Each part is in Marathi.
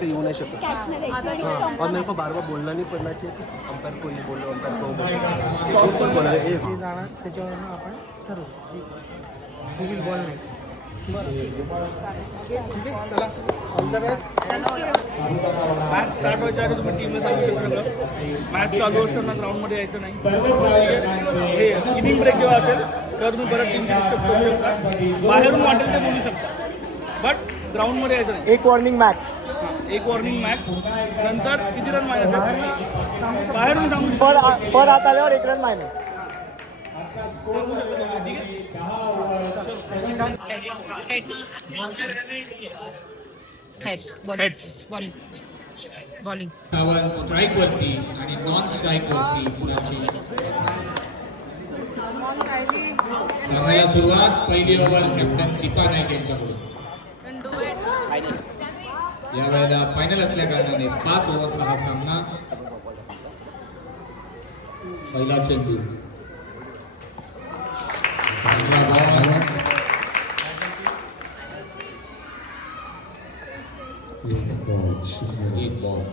पे येऊ नाही शकत. और मेरे को बार बार बोलना नहीं पड़ना चाहिए कि अंपायर को ये बोलो, अंपायर को बोला जाणार त्याच्यावरून आपण ठरवू. Who will ball next? ठीक आहे, चला all the best. Match start व्हायच्या आधी तुम्ही टीमला सांगू शकता मॅच चालू असताना ग्राउंडमध्ये यायचं नाही. हे इनिंग ब्रेक जेव्हा असेल तेव्हा तुम्ही परत टीमची डिस्कस करू शकता. बाहेरून वाटेल ते बोलू शकता, बट ग्राउंडमध्ये यायचं नाही. एक वॉर्निंग मॅक्स. एक वॉर्निंग मॅच नंतर किती रन मायनस बाहेरून सांगू पर आत आल्यावर 1 रन मायनस. बॉलिंग स्ट्राईक वरती आणि नॉन स्ट्राईक वरती पुण्याची सामन्याला सुरुवात. पहिली ओव्हर कॅप्टन दीपा नाईक यांच्याकडून. यावेळेला फायनल असल्या कारणाने 5 ओव्हरचा हा सामना. पहिला चेंडू एक बॉल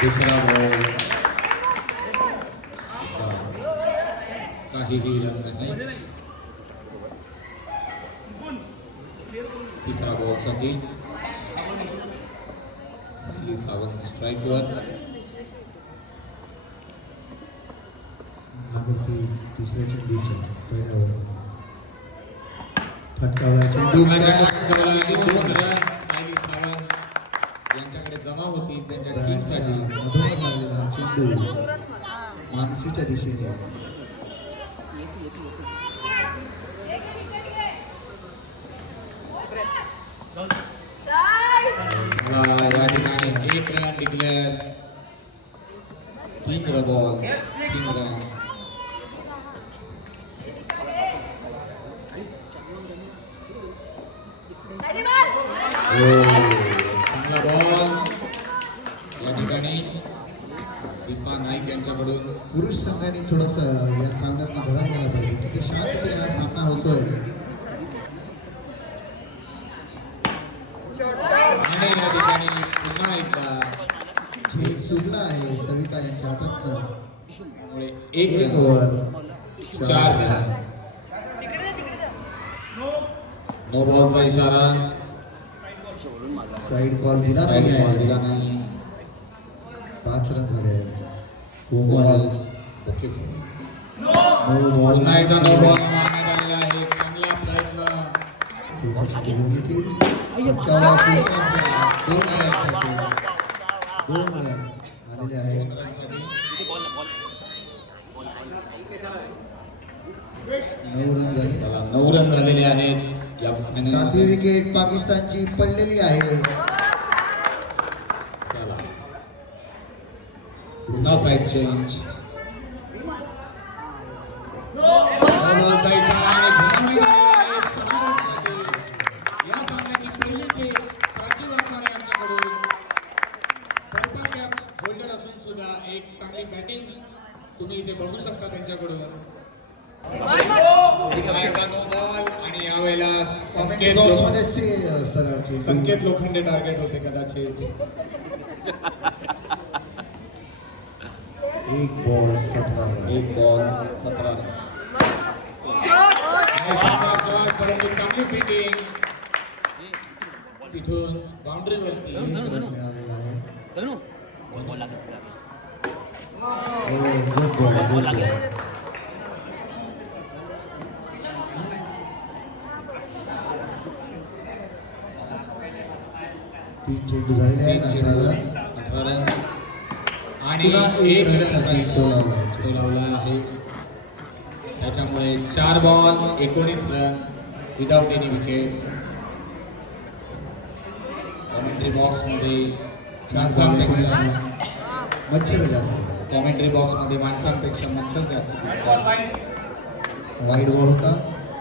दुसरा बॉल काहीही रन नाही. तिसरा बॉल साठी साहिल सावंत स्ट्राईकवर. दुसऱ्या चेंडूच्या फटकावला चेंडू आणि 2 रन साहिल सावंत यांच्याकडे जमा होती त्यांच्या टीमसाठी. चेंडू मानसीच्या दिशेने या ठिकाणी 1 रन डिक्लेअर. 3 ball 3 run. चांगला बॉल या ठिकाणी दीपा नाईक यांच्याकडून. पुरुष संघाने थोडंसं या सामन्यात धडा घ्यायला पाहिजे. तिथे शांतपणे हा सामना होतोय आणि या ठिकाणी पुन्हा एकदा खेळ सुटला आहे सविता यांच्या हातात. त्यामुळे 1 एक रन ओव्हर 4 रन. नो बॉलचा इशारा. साईड बॉल दिला साईड नाही बॉल आहे. दिला नाही. 5 रन झाले. Ball okay. पुन्हा एकदा नो बॉल मारण्यात आलेला आहे. चांगला प्रयत्न. 2 रन आलेले आहेत. 9 रन झालेले आहेत या फायनल. 7वी विकेट पाकिस्तानची पडलेली आहे. चला पुन्हा साईड चेंज. बॉलचा इशारा आणि धुमाकूळ झालेला आहे. 6 रनसाठी या सामन्याची पहिली सिक्स प्राची वाघमारे यांच्याकडून. पर्पल कॅप होल्डर असून सुद्धा एक चांगली बॅटिंग तुम्ही इथे बघू शकता त्यांच्याकडून. नो बॉल आणि यावेळेला संकेत लोखंडे टार्गेट होते कदाचित. 1 बॉल 17 रन. परंतु चांगली फिटिंग तिथून बाउंड्रीवरती. तीन चेंडू झालेले आहेत. 18 रन आणि 1 रनचा इशारा लावला आहे. त्याच्यामुळे 4 ball 19 run without any wicket. Commentary बॉक्समध्ये माणसांपेक्षा मच्छर जास्त. कॉमेंट्री बॉक्समध्ये माणसांपेक्षा मच्छर जास्त. वाईड बॉल होता.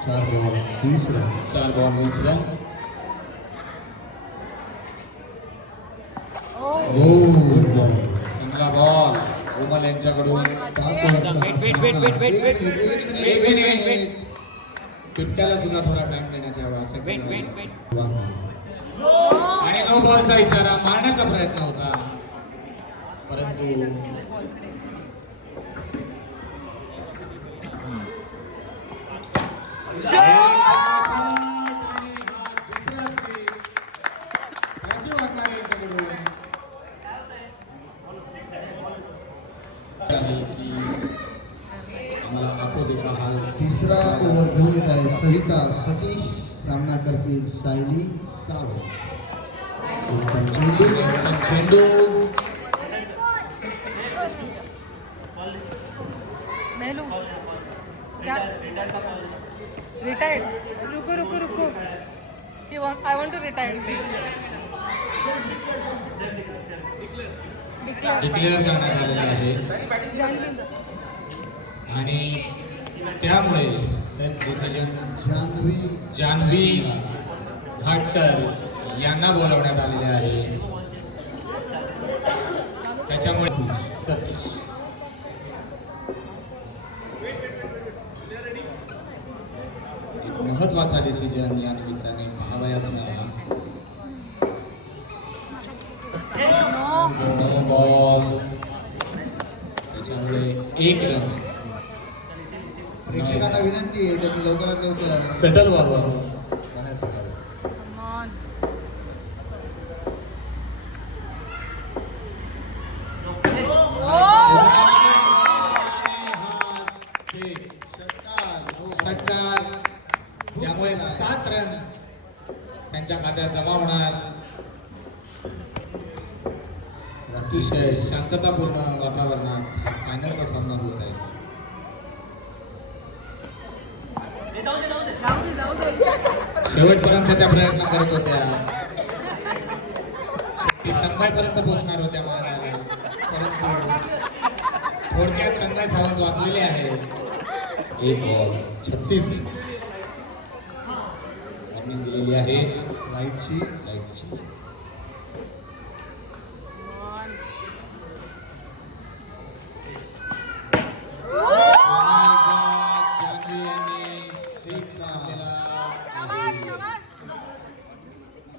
4 बॉल 20 रन. 4 ball 20 run. चांगला बॉल कोमल यांच्याकडून. बिबट्याला सुद्धा थोडा टाइम देण्यात यावा असं आणि नो बॉलचा इशारा मारण्याचा प्रयत्न होता परंतु तिसरा ओव्हर घेऊन येत आहे सविता सतीश सामना करतील सायली सावंत चेंडू मेलू क्या रिटायर्ड रुको रुको रुको I want to retire declare करण्यात आलेला आहे आणि त्यामुळे सेल्फ डिसिजन जान्हवी घाटकर यांना बोलवण्यात आलेले आहे त्याच्यामुळे सतीश एक महत्वाचा डिसिजन या निमित्ताने पाहावयास मिळाला नो बॉल त्याच्यामुळे 1 रन प्रेक्षकांना विनंती आहे त्यांनी लवकरात लवकर सेटल व्हावं बाहेर पडावं. षटकार त्यामुळे 7 रन त्यांच्या खात्यात जमा होणार अतिशय शांततापूर्ण वातावरणात फायनलचा सामना होत आहे शेवटपर्यंत त्या प्रयत्न करत होत्या शक्ती तंगाईपर्यंत पोहोचणार होत्या मागायला परंतु थोडक्यात तंगाई सावंत वाचलेले आहे 1 बॉल 36 वॉर्निंग दिलेली आहे लाईटची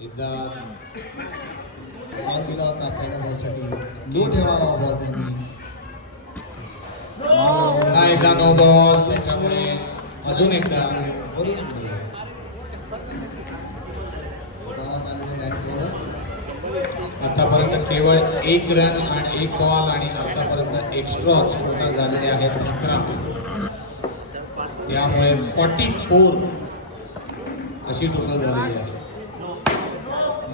एकदा बॉल दिला होता पहिल्या बॉलसाठी लो ठेवावा बॉल त्यांनी पुन्हा एकदा नो बॉल त्याच्यामुळे अजून एकदा आतापर्यंत केवळ 1 रन आणि 1 बॉल आणि आतापर्यंत एक्स्ट्रा टोटल झालेले आहेत 11 त्यामुळे 44 अशी टोटल झालेली आहे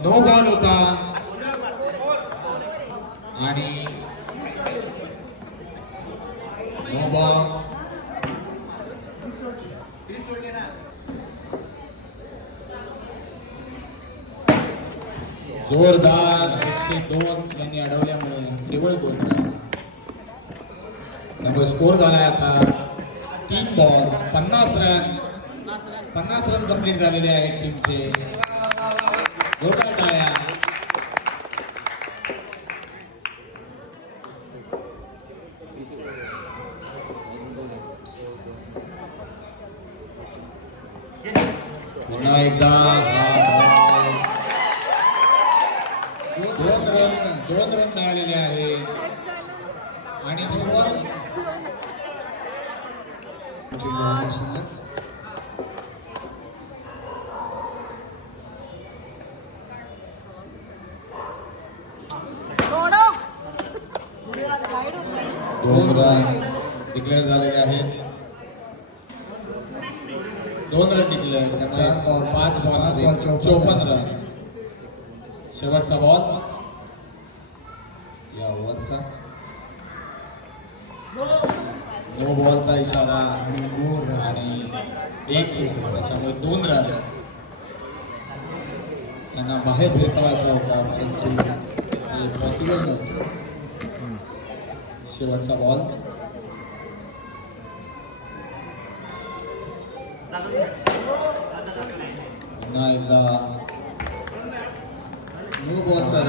नो बॉल होता आणि नो बॉल जोरदार 102 त्यांनी अडवल्यामुळे केवळ 2 रन त्यामुळे स्कोर झालाय आता 3 बॉल 50 रन कंप्लीट झालेले आहेत टीमचे जोरदार टाळ्या पुन्हा एकदा 2 रन मिळालेले आहेत आणि नो बॉल दोन रन डिक्लेअर झालेले आहेत 2 रन डिक्लेअर त्यामुळे 5 बॉल 54 रन शेवटचा बॉल या ओव्हरचा नो बॉलचा इशारा आणि 1 त्याच्यामुळे 2 रन त्यांना बाहेर भिरकावायचा होता परंतु पॉसिबल नव्हतं शेवटचा बॉल पुन्हा एकदा नो बॉलचा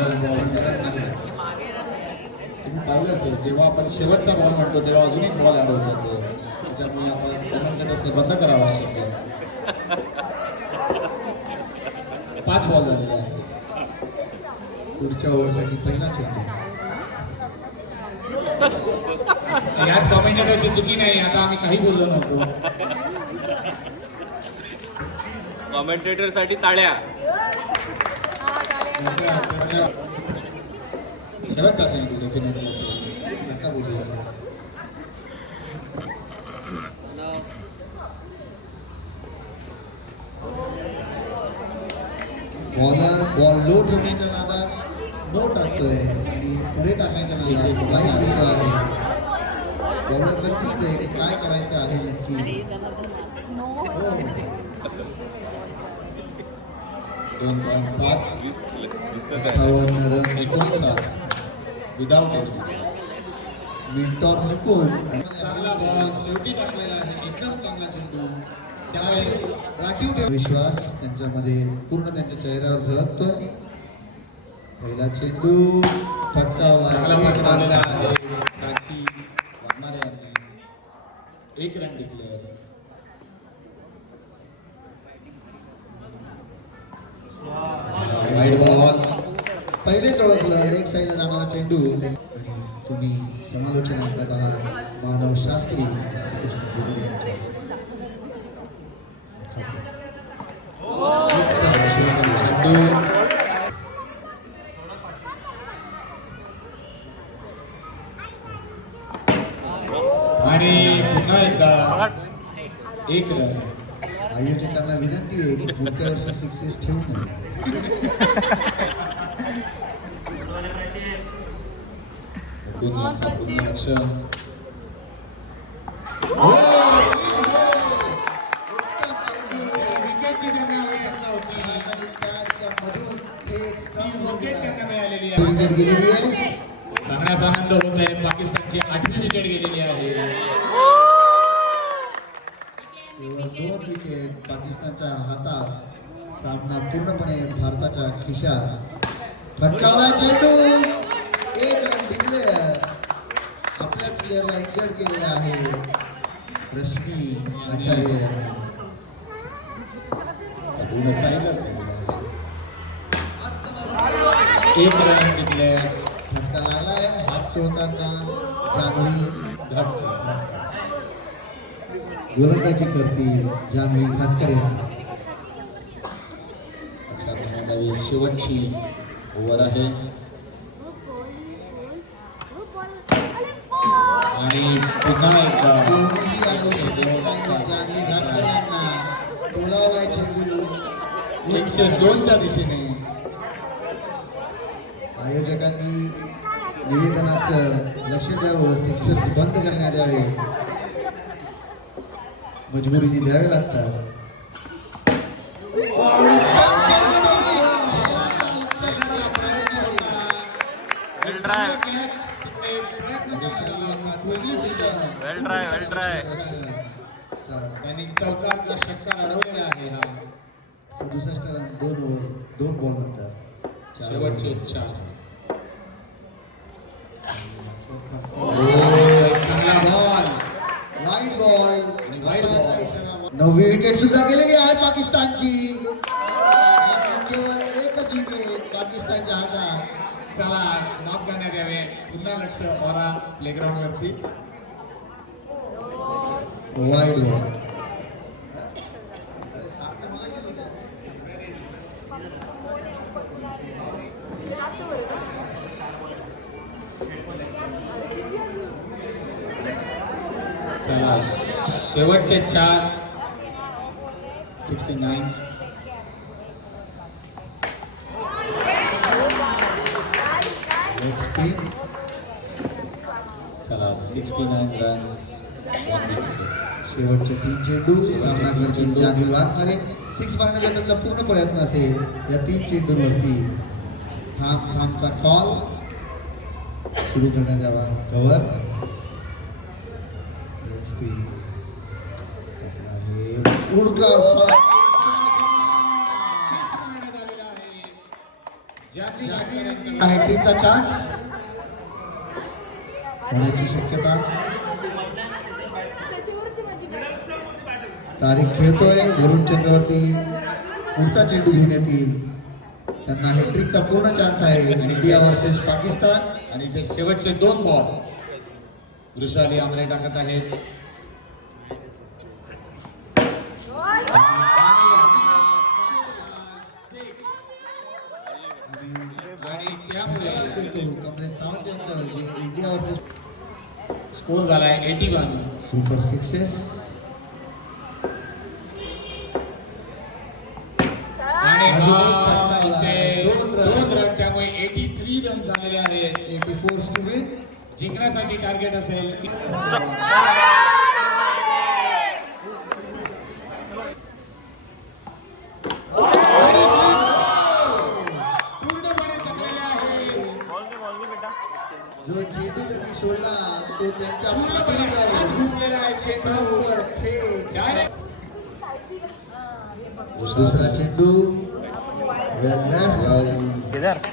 तुम्ही पाहिलं असेल जेव्हा आपण शेवटचा बॉल म्हणतो तेव्हा अजून एक बॉल ॲड होतो त्याच्यामुळे आपण कमेंट करत असते बंद करावा शक्य 5 बॉल झालेले आहेत. पुढच्या ओव्हरसाठी पहिला चेंडू. यात कमेंटेटरची चुकी नाही. आता आम्ही काही बोललो नव्हतो. कॉमेंटेटर साठी टाळ्या. शेवटचा चेंडू डेफिनेटली असेल. नका बोलू असं. बॉलर बॉल लो ठेवण्याच्या नादात नो टाकतोय आणि पुढे टाकण्याच्या नादात वाईट देतो आहे. बॉलर कन्फ्युज आहे की काय करायचं आहे नक्की. 2.5 58 रन 59 विदाउट एनी. मिनिटॉप हुकूम. चांगला बॉल शेवटी टाकलेला आहे. एकदम चांगला चेंडू. त्यावेळी राखीव ठेव. विश्वास त्यांच्यामध्ये पूर्ण त्यांच्या चेहऱ्यावर झळकतोय. पहिला चेंडू चांगला फटकावला. फटकावलेला आहे. प्राची वाघमारे यांनी 1 रन डिक्लेअर. Wide ball. पहिलेच ओळखलं एक साईडला जाणारा चेंडू. आणि तुम्ही समालोचन ऐकत आहात मानव शास्त्री. आणि पुन्हा एकदा 1 रन. आयोजकांना विनंती आहे की पुढच्या वर्षी 6 ठेवू नये. हुकूम यांचा पूर्ण लक्ष. विकेटची त्यांना आवश्यकता होती आणि त्यामधून विकेट त्यांना मिळालेली आहे. विकेट गेलेली आहे. सांगण्यास आनंद होत आहे. पाकिस्तानची 8वी विकेट गेलेली आहे. केवळ 2 विकेट पाकिस्तानच्या हातात. सामना पूर्णपणे भारताच्या खिशात. फटकावला चेंडू. 1 रन डिक्लेअर. आपल्याच प्लेअरला इंजर्ड केलेला आहे रश्मी आचार्य. पूर्ण साईडच गेलेला आहे. 1 रन डिक्लेअर. फटका लागलाय. हात चोळताना जान्हवी गोलंदाजी करतील जान्हवी खाटकरे. लक्षात घेण्यात यावी शेवटची ओव्हर आहे. आणि पुन्हा एकदा जान्हवी खाटकरांना टोलावलाय चेंडू. 102च्या दिशेने. आयोजकांनी निवेदनाचं लक्ष द्यावं. सिक्सर्स बंद करण्यात यावे. मजबुरीने द्यावे लागतात. वेल ट्राय. त्यांनी चौकातला षटकार अडवलेला आहे. हा 67 रन 2 ओव्हर 2 बॉल नंतर. शेवटचे 4. चांगला ball. Wide ball. Wide ball. 9वी विकेट सुद्धा गेलेली आहे पाकिस्तानची. केवळ 1च विकेट पाकिस्तानच्या हातात. चला माफ करण्यात यावे. पुन्हा लक्ष ओरा प्लेग्राऊंड वरती. Wide ball. चला शेवटचे 4. 69. Next speed. चला 69 रन्स 1 विकेट. शेवटचे 3 चेंडू. सामना चेंडू जान्हवी वाघमारे. 6 मारण्याचा त्यांचा पूर्ण प्रयत्न असेल या 3 चेंडूंवरती. थांबचा कॉल सुरू करण्यात यावा. कव्हर. हॅट्रिकचा चान्स होण्याची शक्यता. तारीख खेळतोय वरुण चंद्रवरती पुढचा चेंडू घेऊन येतील. त्यांना हॅट्रिकचा पूर्ण चान्स आहे इंडिया वर्सेस पाकिस्तान. आणि ते शेवटचे 2 बॉल वृषाली आमरे टाकत आहेत. आणि त्यामुळे कमलेश सावंत यांचं जे इंडिया वर्सेस स्कोर झालाय 81. Super sixes. आणि इथे 2 रन, त्यामुळे 83 रन झालेले आहेत. 84 टू विन. जिंकण्यासाठी टार्गेट असेल पूर्णपणे चकलेले आहे. जो चेंडू त्यांनी सोडला तो त्यांच्या पूर्णपणे आत घुसलेला आहे चेंडूवर थेट डायरेक्ट. दुसरा चेंडू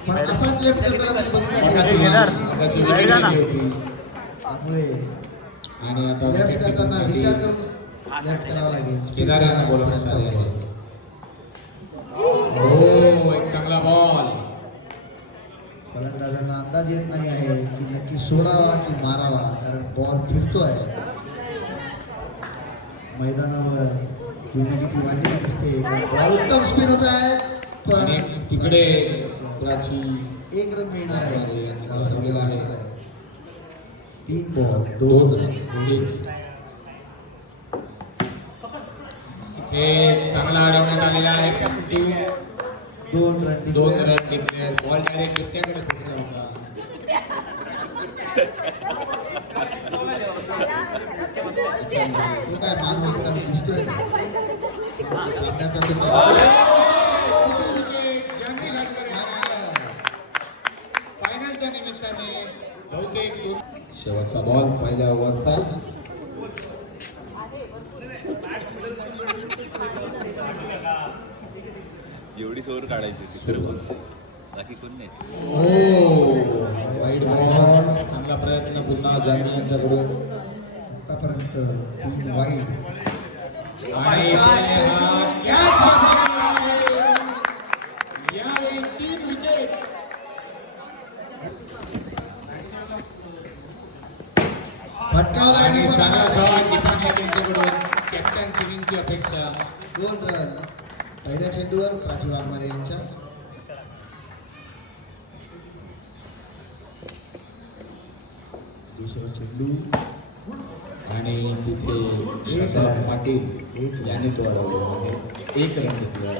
पण असाच लेफ्ट करताना आकाशी विकेट गेली होती. त्यामुळे आणि आता लेफ्ट विकेट करताना कीपिंगसाठी विचार करून लेफ्ट करावा लागेल. केदार यांना बोलवण्यात आले आहे. हो, एक चांगला बॉल. फलंदाजांना अंदाज येत नाही आहे की नक्की सोडावा की मारावा, कारण बॉल फिरतोय मैदानावर. ह्युमिडिटी वाढलेली दिसते. बॉल उत्तम स्पिन होत आहेत आणि पण तिकडे प्राची 1 रन मिळणार आहे. यांनी नाव ठेवलेलं आहे. 3 बॉल 2 रन. हे चांगला अडवण्यात आलेला आहे. 2 run 2 run declare. Ball direct एकट्याकडे पोचला होता. तो काय मान ठिकाणी दिसतोय सामन्याचा फायनलच्या निमित्ताने बहुतेक शेवटचा बॉल पहिल्या ओव्हरचा. एवढी ओव्हर काढायची होती सर्व बाकी कोण नाही. वाईट बॉल. चांगला प्रयत्न पुन्हा जामी यांच्याकडून. आतापर्यंत 3 वाईड. आणि हा कॅच आहे. यावेळी 3 विकेट. फटकावला आणि चांगला शॉट डिफेंड यांच्याकडून. कॅप्टन सिंगची अपेक्षा. 2 रन पहिल्या चेंडूवर प्राची वाघमारे यांच्या. दुसरा चेंडू आणि तिथे शंकर पाटील यांनी तो अडवला आहे. 1 रन घेतला.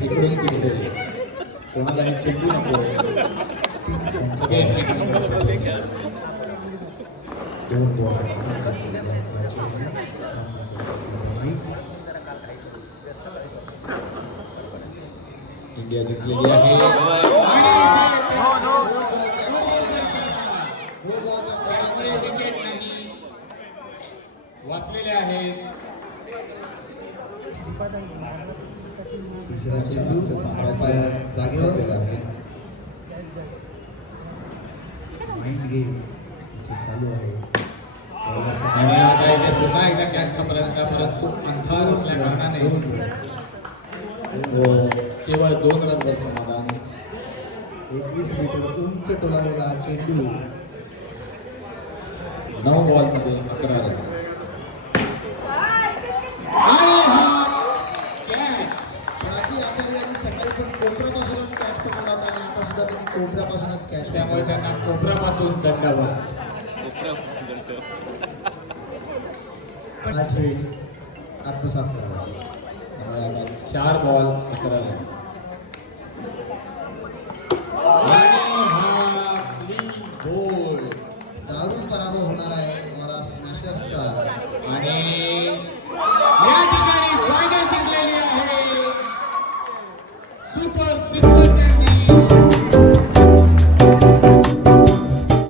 तिकडून तिकडे कोणालाही चेंडू नको. सगळे एकमेकांकडे. 2 बॉल. इंडिया जिंकलेली आहे. त्यामुळे विकेट नाही. वाचलेले आहेत. तिसरा चेंडू साम्राज्य जागेवर आहे. माइंड गेम चालू आहे. आणि आता इथे पुन्हा एकदा कॅचचा प्रयत्न, परंतु अंधार असल्या कारणाने केवळ 2 रनवर समाधान. 21 मीटर उंच टोलावलेला हा चेंडू 9 बॉलमध्ये 11 रन. आणि हा कॅच. प्राची आचार्य यांनी सकाळी पण कोपऱ्यापासूनच कॅच पकडला होता आणि आता सुद्धा त्यांनी कोपऱ्यापासूनच कॅच. त्यामुळे त्यांना कोपऱ्यापासून दंडावर. आज हे आत्मसात करावा. त्यामुळे आता 4 बॉल 11 रन.